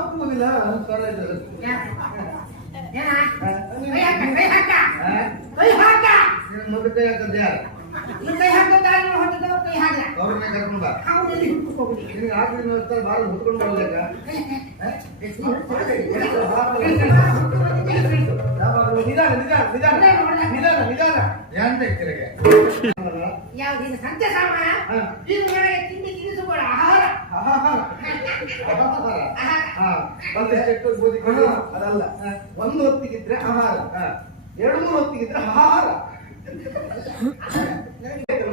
ಸ್ವರ ಇದೆ. ಕೈ ಹಾಕ ಕೈ ಹಾಕ ಆ? ಕೈ ಹಾಕ ನೀನು ಮೊದಲು ಕೈ ಹಾಕದ್ದು ಯಾರು ಅವ್ರನ್ನೇ ಕರ್ಕೊಂಡು ಬಾ ನಿನಗೆ ಹಾಕಿ ನೋಡ್ತಾರೆ ಹುಡ್ಕೊಂಡು ಬರ್ಲೇಕ ನಿಧಾನ ನಿಧಾನ ನಿಧಾನ ನಿಧಾನ ನಿಧಾನ ಯಾವ್ದು ಸಂತೆ ಸಾಮಾನ ಹಾ. ಇದು ನನಗೆ ತಿಂಡಿ ತಿನಿಸುಗಳ ಕಣ್ಣು ಅದಲ್ಲ. ಒಂದು ಹೊತ್ತಿಗಿದ್ರೆ ಆಹಾರ. ಎರಡು ಮೂರು ಹೊತ್ತಿಗಿದ್ರೆ ಆಹಾರ.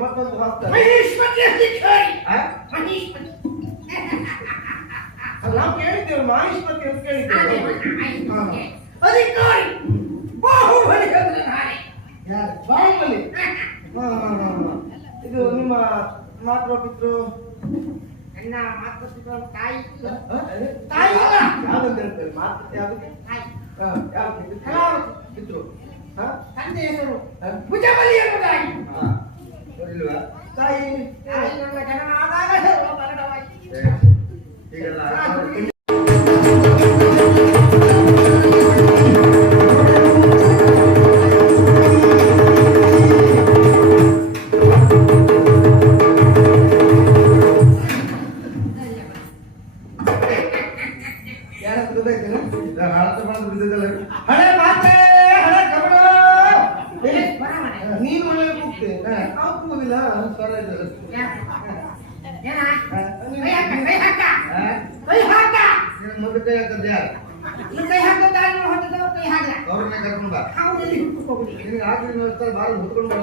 ಮತ್ತೊಂದು ಹಾಕ್ತಾರೆ ನಾವು ಕೇಳಿದ್ದೇವೆ ಅಂತ ಕೇಳಿದ್ದೇವೆ. ಅಧಿಕಾರಿ. ಬಾಹುಬಲಿ ಅಂದ್ರೆ ನಾನೇ ಯಾರು? ಬಾಹುಬಲಿ? ಹಾ, ಹಾ, ಹಾ, ಹಾ. ಇದು ನಿಮ್ಮ ಮಾತೃ ಪಿತೃ? ನನ್ನ ಮಾತೃ ತಾಯಿ? ತಾಯಿ. ಯಾವ್ದಂತ ಹೇಳ್ತಾರೆ? ಮಾತೃ ಯಾವ್ದಕ್ಕೆ. ಪಿತೃ. ಹಾ? ತಂದೆ ಹೆಸರು ಭುಜಬಲಿ ಎಂಬುದಾಗಿ. ತಾಯಿ. ತಾಯಿ ನಮ್ಮ ಜನನ ಆದಾಗ ಕೈ ಯಾರು? ಕೈ ಕೈ ಅವ್ರನ್ನೇ ಕರ್ಕೊಂಡು ಬಾ. ಹುಡ್ಕೊಂಡು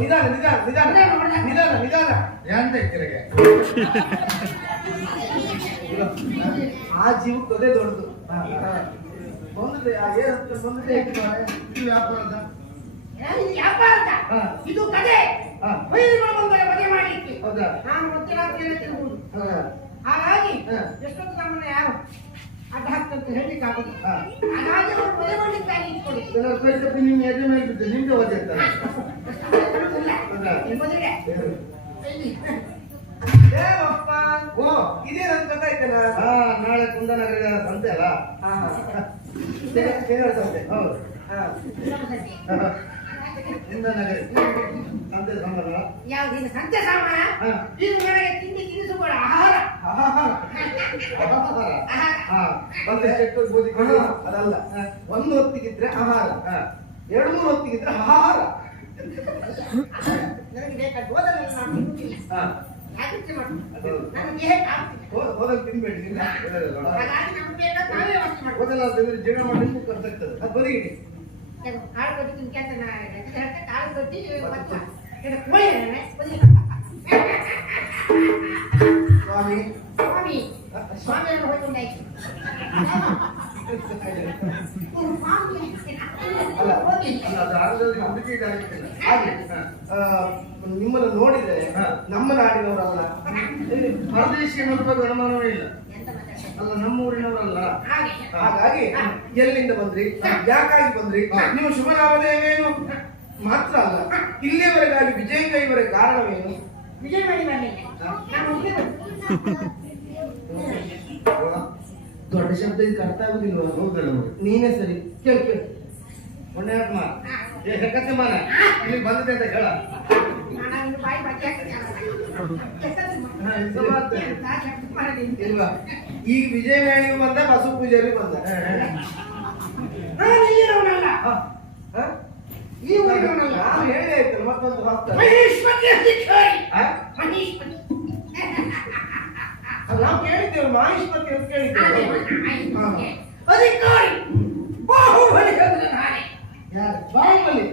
ನಿಧಾನ ನಿಧಾನ. ನಿಧಾನ ನಿಧಾನ. ನಿಧಾನ ಯಾಂತ ಕೆರೆಗೆ ಆ ಜೀವಕ್ಕೆ ಅದೇ ದೊಡ್ಡದು. ಬಂದಿದೆ ಆ ಏನು ಬಂದಿದೆ ಇದು ವ್ಯಾಪಾರದ ವ್ಯಾಪಾರದ. ಇದು ಕತೆ ಹಾ. ಬೈಲುಗಳು ಬಂದರೆ ಮದುವೆ ಮಾಡ್ಲಿಕ್ಕೆ ಹೌದಾ ನಾನು ಮಧ್ಯರಾತ್ರಿ ಹೇಳ್ತಿರ್ಬೋದು ಹಾ. ಹಾಗಾಗಿ ಹಾ. ಎಷ್ಟೊತ್ತು ನಮ್ಮನ್ನ ಯಾರು ಅಡ್ಡ ಹಾಕ್ತಂತ ಹೇಳಲಿಕ್ಕೆ ಆಗುದು ಹಾ. ಹಾಗಾಗಿ ಅವರು ಮದುವೆ ಮಾಡ್ಲಿಕ್ಕಾಗಿ ಇಟ್ಕೊಳ್ಳಿ. ಇದನ್ನ ಕೈ ನಿಮ್ಮ ಎದೆ ಮೇಲೆ ಬಿದ್ದು ನಿಮ್ಗೆ? ದೇವಪ್ಪ ಓ ಇದೇ ನನ್ ಗೊತ್ತಾಯ್ತಲ್ಲ ಹಾ ನಾಳೆ ಕುಂದನಗರ ಸಂತೆ ಅಲ್ಲ? ಹಾ ಸಂತೆ. ಹೌದು. ಹಾ. ಕುಂದನಗರಿ ಸಂತೆ ಸಂಬಳ ಯಾವ್ದು ಸಂತೆ ಹಾ. ಇದು ನನಗೆ ತಿಂಡಿ ತಿನಿಸುಗಳ ಆಹಾರ. ಅದಲ್ಲ. ಒಂದು ಹೊತ್ತಿಗಿದ್ರೆ ಆಹಾರ. ಎರಡು ಮೂರು ಹೊತ್ತಿಗಿದ್ರೆ ಆಹಾರ. ನನಗೆ ಬೇಕಾದ ಓದಲು ನಾನು ತಿನ್ಬೇಡಿ ಜೀವನ ಮಾಡಿ ಬರೀ ಕಾಳು ಕಟ್ಟಿ ತಿನ್ಕ್ಯಾಂತ ನಾ ಹೇಳ್ತೆ ಕಾಳು ಕಟ್ಟಿ ಮತ್ತು ಇದು ಕೋಳಿ ಎಣ್ಣೆ, ಬರೀ ಸ್ವಾಮಿ ಸ್ವಾಮಿ ಸ್ವಾಮಿಯನ್ನು ಹೋಗ್ಕೊಂಡಾಯ್ತು ಅಲ್ಲ ಹೋಗಿ ಅಲ್ಲ, ಅದು ಆಂಧ್ರದಲ್ಲಿ ಹುಡುಕಿ ಇದಾಗಿತ್ತಿಲ್ಲ. ಹಾಗೆ ಆ, ನಿಮ್ಮನ್ನು ನೋಡಿದ್ರೆ ನಮ್ಮ ನಾಡಿನವರಲ್ಲ ಪರದೇಶಿ ಅನ್ನೋದ್ರ ಬಗ್ಗೆ ಅನುಮಾನವೇ ಇಲ್ಲ ಎಂತ ಮಾತಾಡ್ತಾರೆ? ಅಲ್ಲ ನಮ್ಮೂರಿನವರಲ್ಲ. ಹಾಗೆ. ಹಾಗಾಗಿ ಎಲ್ಲಿಂದ ಬಂದ್ರಿ? ಯಾಕಾಗಿ ಬಂದ್ರಿ? ನೀವು ಶುಭ ನಾಮಧೇಯವೇನು ಮಾತ್ರ ಅಲ್ಲ ಇಲ್ಲಿಯವರೆಗಾಗಿ ವಿಜಯ ಕೈವರ ಕಾರಣವೇನು ವಿಜಯ. ದೊಡ್ಡ ಶಬ್ದ ಇದಕ್ಕೆ ಅರ್ಥ ಆಗುದಿಲ್ಲ ಹೌದಲ್ಲ ನೀನೇ ಸರಿ. ಕೇಳಿ ಕೇಳು. ಏ ಹೆಕ್ಕತ್ತೆ ಮಾನ ಇಲ್ಲಿ ಬಂದಿದೆ ಅಂತ ಹೇಳ. ಇಲ್ವಾ? ಈಗ ವಿಜಯ ಮೇಳಿಗೆ ಬಂದ. ಬಸು ಪೂಜಾರಿ ಬಂದ? ಈ ಊರಿನವನಲ್ಲ. ನಾನು ಹೇಳಿ ಆಯ್ತಲ್ಲ ಮತ್ತೊಂದು ಅಲ್ಲ, ನಾವು ಕೇಳಿದ್ದೇವೆ ಮಾಹಿಷ್ಮತಿ ಅಂತ ಕೇಳಿದ್ದೇವೆ. ಅಧಿಕಾರಿ. ಬಾಹುಬಲಿ ಅಂದ್ರೆ ನಾನೇ. ಯಾರು? ಬಾಹುಬಲಿ.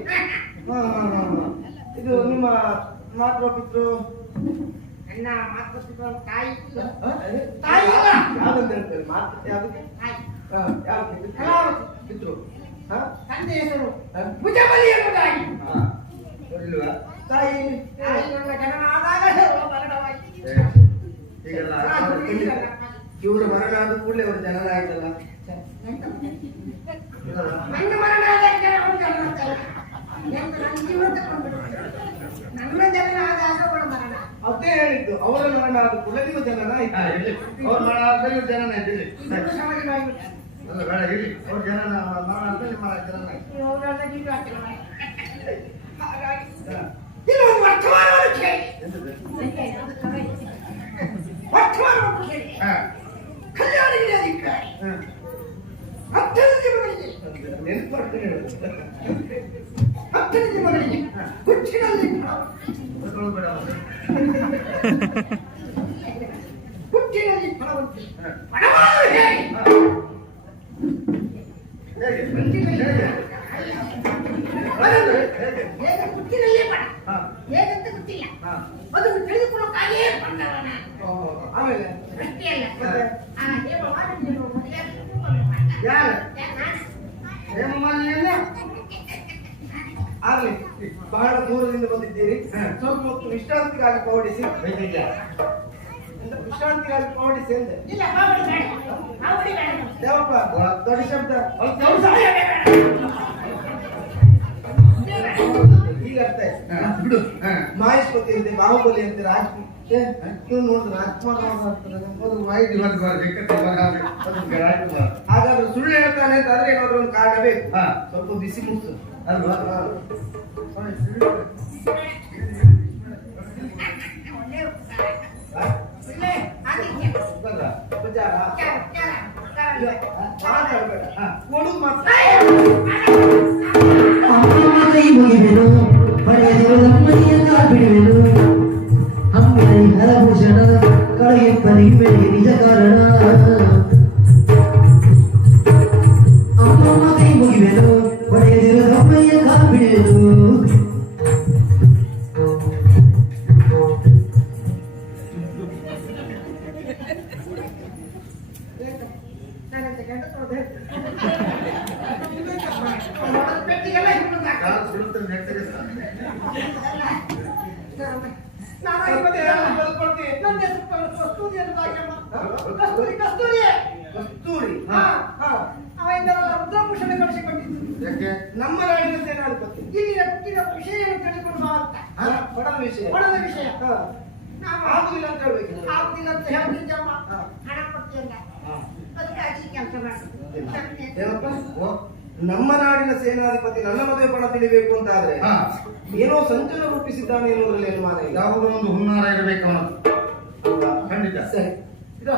ಇದು ನಿಮ್ಮ ಮಾತೃ ಪಿತೃ? ಇವರು ಮರಣ ಆದ ಕೂಡಲೇ ಅವರು ಜನನ ಆಯ್ತಲ್ಲ ನನ್ನ ಮರಣ ಆದಾಗ ಜನ ಅವ್ರು ಜನನ ಆಗ್ತಾರೆ. ಎಂತ ನನ್ನ ಜೀವನ ತಗೊಂಡ್ಬಿಡು. ನನ್ನ ಜನನ ಆದಾಗ ಅವಳ ಮರಣ ಅದೇ ಹೇಳಿದ್ದು ಅವರ ಮರಣ ಅದು ಕುಲದಿವ ಜನನ. ಅವ್ರ ಮರಣ ಆದ್ಮೇಲೆ ಜನನ ಇದ್ದೀರಿ. ಅಲ್ಲ, ಬೇಡ, ಇರ್ಲಿ. ಅವ್ರ ಜನನ ಮರಣ ಆದ್ಮೇಲೆ ಮರ ಜನನ ನೀವು ಹಾಕಿಲ್ಲ. ಹಾಗಾಗಿ ಇದು ಒಂದು ವರ್ತಮಾನವನ್ನು ಕೇಳಿ ಎಂತದು? ವರ್ತಮಾನವನ್ನು ಕೇಳಿ ಹಾ, ಕಲ್ಯಾಣಿಗೆ ಅಧಿಕಾರಿ ಹಾ. ಹತ್ತನೇ ಮಗಳಿಗೆ ನೆನ್ಪು ಮಾಡ್ಕೊಂಡು ಹೇಳು. ಹತ್ತನೇ ಮಗಳಿಗೆ ಹುಟ್ಟಿನಲ್ಲಿ ಗೊತ್ತೋಳು ಬೇಡ ಅವ್ರು. ಹುಟ್ಟಿನಲ್ಲಿ ಫಲವಂತೆ ಹಾ. ಹಣವನ್ನು ಹೇಳಿ ಹಾ. ಹೇಗೆ? ಹೇಗೆ? ಅದನ್ನು ಹೇಗೆ? ಹೇಗೆ ಹುಟ್ಟಿನಲ್ಲೇ ಬಡ ಹಾ, ಹೇಗಂತ ಗೊತ್ತಿಲ್ಲ ಹಾ. ಅದನ್ನು ತಿಳಿದುಕೊಳ್ಳೋಕ್ಕಾಗಿಯೇ ಬಂದವನ ಓ, ಆಮೇಲೆ ಪ್ರಶ್ನೆ ಅಲ್ಲ ಮತ್ತೆ? ಆ ಹೇಳುವಾಗ ನೀವು ಮೊದಲೇ ತಿಳ್ಕೊಳ್ಬೇಕು. ಯಾರು? ಯಾರು ನಾನು? ಹೇಮಮಾಲಿನಿಯನ್ನ? ಆಗ್ಲಿ ಬಹಳ ದೂರದಿಂದ ಬಂದಿದ್ದೀರಿ. ಸ್ವಲ್ಪ ಹೊತ್ತು ವಿಶ್ರಾಂತಿಗಾಗಿ ಪೌಡಿಸಿ ಪೌಡಿಸಿ ಇಲ್ಲ ಬಾವಡಿ ಬೇಡ. ಬಾವಡಿ ಬೇಡ. ದೇವಪ್ಪ ದೊಡ್ಡ ಶಬ್ದ. ಈಗ ಅರ್ಥ ಆಯ್ತು. ಬಿಡು. ಹಾ. ಮಾಹಿಷ್ಪತಿ ಅಂತೆ ಬಾಹುಬಲಿ ಅಂತೆ ರಾಜ್ ಇವ್ನು ನೋಡಿದ್ರೆ ರಾಜ್ಕುಮಾರ್. ರಾಜ್ಕುಮಾರ್. ಹಾಗಾದ್ರೆ ಸುಳ್ಳು ಹೇಳ್ತಾನೆ ಅಂತ ಆದ್ರೆ ಏನಾದ್ರು ಒಂದು ಕಾರಣ ಬೇಕು. ಹಾ. ಸ್ವಲ್ಪ ಬಿಸಿ ಮುಗಿಸು. ಅಲ್ವಾ? ಒಳ್ಳೆ அம்மாவை முகிவிடும் பழையதோ நம்மையை காப்பிடுவிடும் அம்மினை ஹரபூஷணா கலையும் நிஜ காரணா ಪೆಟ್ಟಿಗೆಲ್ಲ. ನಾನು ಇವತ್ತು ಕಸ್ತೂರಿ ಅಂತ. ಕಸ್ತೂರಿ ಕಸ್ತೂರಿ ಕಸ್ತೂರಿ ಹಾ. ಹಾ ಅವ ಇಂದವಲ್ಲ ರುದ್ರಭೂಷಣ ಕಳಿಸಿಕೊಟ್ಟಿದ್ದು ಯಾಕೆ? ನಮ್ಮ ನಾಡಿನ ಸೇನಾಧಿಪತಿ ಇಲ್ಲಿನ ಹುಟ್ಟಿದ ವಿಷಯವನ್ನು ತಿಳಿದುಕೊಂಡು ಬಾ ಅಂತ ಹಾ, ಪಡದ ವಿಷಯ ಹೊಡೆದ ವಿಷಯ. ನಾವು ಆಗುದಿಲ್ಲ ಅಂತ ಹೇಳ್ಬೇಕು ಆಗುದಿಲ್ಲ ಅಂತ ಹೇಳ್ತಿದ್ದಮ್ಮ ಅಮ್ಮ ಹಣ ಕೊಡ್ತೀಯಲ್ಲ ಓ, ನಮ್ಮ ನಾಡಿನ ಸೇನಾಧಿಪತಿ ನನ್ನ ಮದುವೆ ಪಣ ತಿಳಿಬೇಕು ಅಂತ ಆದ್ರೆ ಏನೋ ಸಂಚನ ರೂಪಿಸಿದ್ದಾನೆ ಎನ್ನುವುದರಲ್ಲಿ ಅನುಮಾನ ಇಲ್ಲ. ಯಾವುದೋ ಒಂದು ಹುನ್ನಾರ ಇರಬೇಕು ಅನ್ನೋದು. ಖಂಡಿತ. ಸರಿ. ಇದು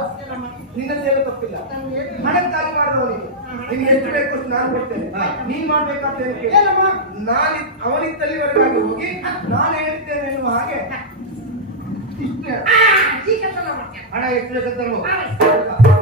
ನಿನ್ನ ಸೇವೆ ತಪ್ಪಿಲ್ಲ. ಹಣಕ್ಕಾಗಿ ಮಾಡಿದವನಿಗೆ ನಿನ್ಗೆ ಎಷ್ಟು ಬೇಕು ಅಷ್ಟು ನಾನು ಕೊಡ್ತೇನೆ. ನೀನ್ ಏನಮ್ಮ? ನಾನು ಅವನಿದ್ದಲ್ಲಿವರೆಗಾಗಿ ಹೋಗಿ ನಾನು ಹೇಳ್ತೇನೆ ಎನ್ನುವ ಹಾಗೆ. ಹಣ ಎಷ್ಟು ಬೇಕಂತ.